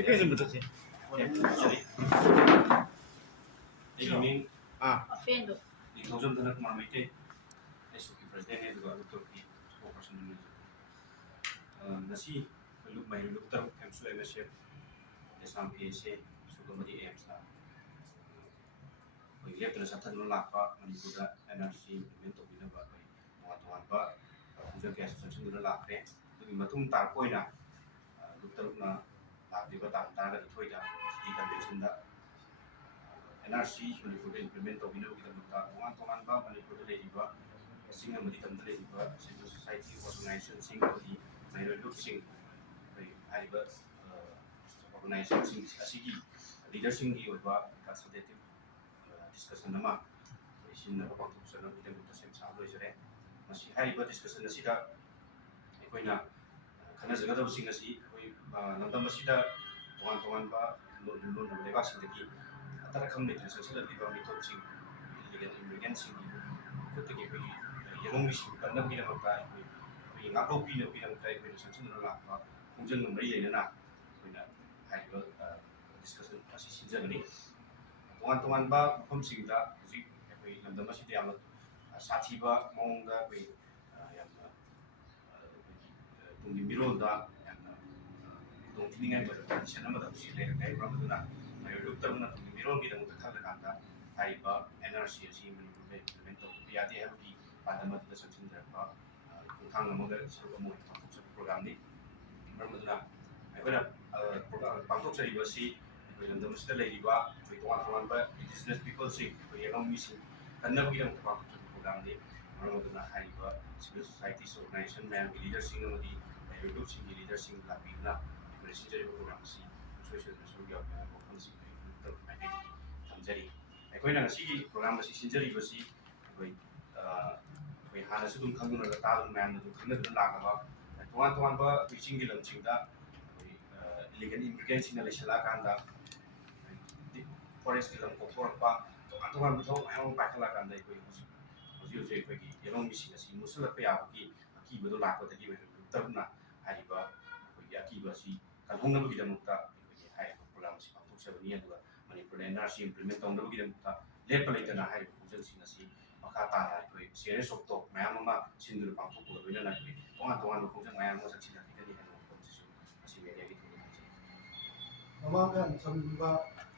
Ito sih. Ini Ofendo. di Tozon Tanah Marmite, Esuki Presiden itu juga Turki, Operasi Indonesia. Nasi belum main dokter KMSU MSF, SMPC, Sukamadi EMSA. Bagi terus atas dulu lapa menipuda energi untuk bina bagai muatan ba, juga kayak susah dulu lapre, itu matung tak koi na, dokter na lapre ba tak tak itu aja, di convention dah. NRC Manipur implement tawina kita muta tuan ba Manipur le iba sing amadi tamdre iba civil society organization sing amadi mayro look sing ai ba organization sing asigi leader sing di ba consultative discussion nama isin na ba tu sana kita muta sem sablo isre masi hai ba discussion asida ikoina kana jaga da sing asi koi nandam asida tuan ba lo na leba sing deki antara kami itu sesuatu di bawah itu sing illegal sing ketika itu yang misi karena bila mereka itu nggak tahu bila mereka itu sesuatu adalah apa kemudian memberi ini nak kita hari discussion masih sinjah ini teman-teman ba hukum sing dah jadi itu nanti masih dia amat sathi ba mau nggak itu yang tunggu mirol dah yang tunggu tinggal berarti sana mata sih lekai berapa tu nak dokter na miron kita untuk kala kanta haiba NRC asi Manipur implement piati habi pada mata section derpa kang namoga seru mo itu program ni bermula ayana pangtok sari basi dalam mesti lagi ba tuan ba business people sih yang misi karena kita untuk pangtok program ni bermula haiba civil society organization man leader sing di YouTube sing leader sing lapi na presiden program sih social media sih tamjari aikoina ngasi program asi sinjari basi koi hana sudum khanguna la tarum man du khangna du lagaba tuan ba teaching gi lamchingda illegal immigrant sing la shala kanda forest gi lam kothorpa tuan bu thong ayong pa khala kanda koi hoji koi gi yelong mi sing asi musula pe ya gi ki bu du lagba gi tarna hariba koi ya ki basi kalhongna bu gi damukta koi hai program si pangtuk sabani adua Manipur NRC implement on the beginning lepalite na hai kujang sinasi makata na koi serious of talk mayam ma sindur pangtu ko bina na koi tongan kujang mayam mo saksi na kani hanu ko sisu asi media gitu Namakan sambil